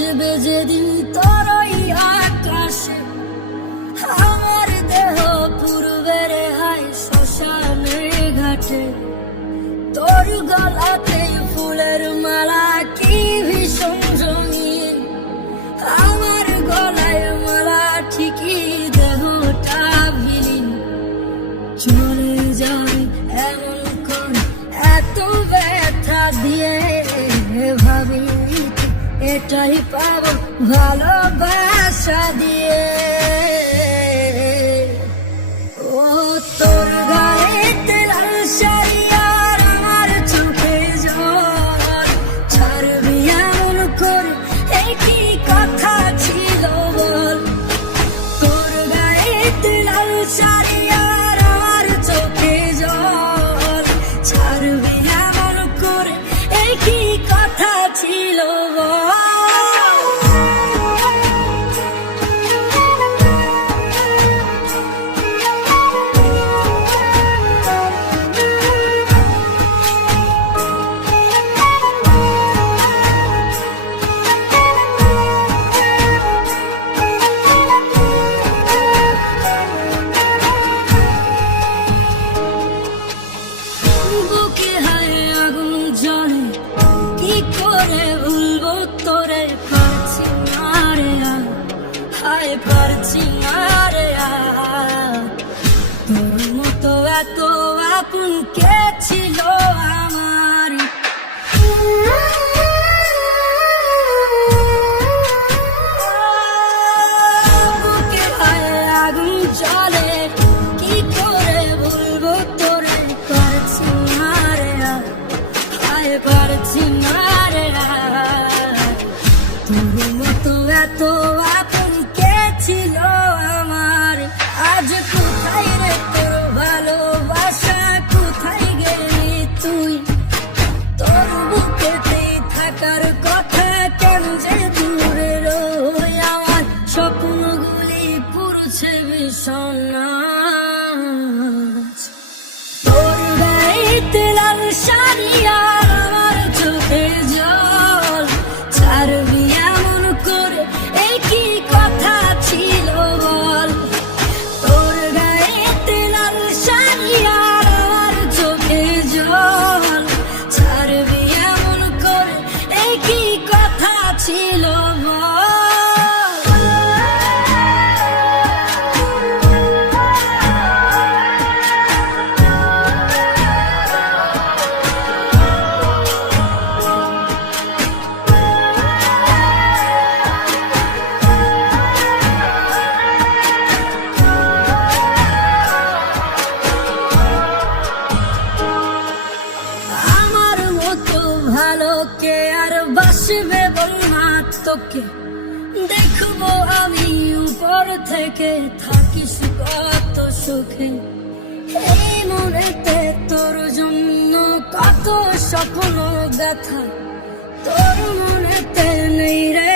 বাজবে যেদিন তোর ওই আকাশে, আমার দেহ পূর্বের হায় শ্মশানের ঘাটে। তোর গলাতে ফুলের মালা কি ভীষণ রঙিন, আমার গলায় মালা ঠিকই দেহটা বিলীন। চলে যায় এমন করে এত ব্যথা দিয়ে, ভাবি এটাই পাবো ভালোবাসা দিয়ে। ও তোর গায়েতে লাল শাড়ি আর আমার চোখে জল, ছাড়বি এমন করে একই কথা ছিল বল। তোর গায়েতে লাল শাড়ি আর আমার চোখে জল, ছাড়বি এমন করে একই কথা ছিল বল। বুকে হায় আগুন জ্বলে, কি করে ভুলবো তোরে, পারছি না রে আর, হায় পারছি না রে আর। তোর মতো এত আপন কে ছিল আমার। বুকে হায় আগুন জ্বলে, কি করে ভুলবো তোরে, পারছি না রে আর, হায় পারছি না রে আর। তোর মতো এত আপন কে ছিল আমার। আজ কোথায় রে তোর ভালোবাসা, কোথায় গেলি তুই। তোর বুকেতেই থাকার কথা, কেন যে দূরে রই। আমার স্বপ্নগুলি পুরছে ভীষণ নাচ। তোর গায়েতে লাল শাড়ি আর আমার চোখে জল, ছাড়বি এমন করে একই কথা ছিল বল। তোর গায়েতে লাল শাড়ি আর আমার চোখে জল, ছাড়বি এমন করে একই কথা ছিল বল। আমার মতো ভালো কে আর বাসবে বল না তোকে। দেখবো আমি উপর থেকে, থাকিস কত সুখে। এই মনেতে তোর জন্য কত স্বপ্ন ব্যথা, তোর মনেতে নেই রে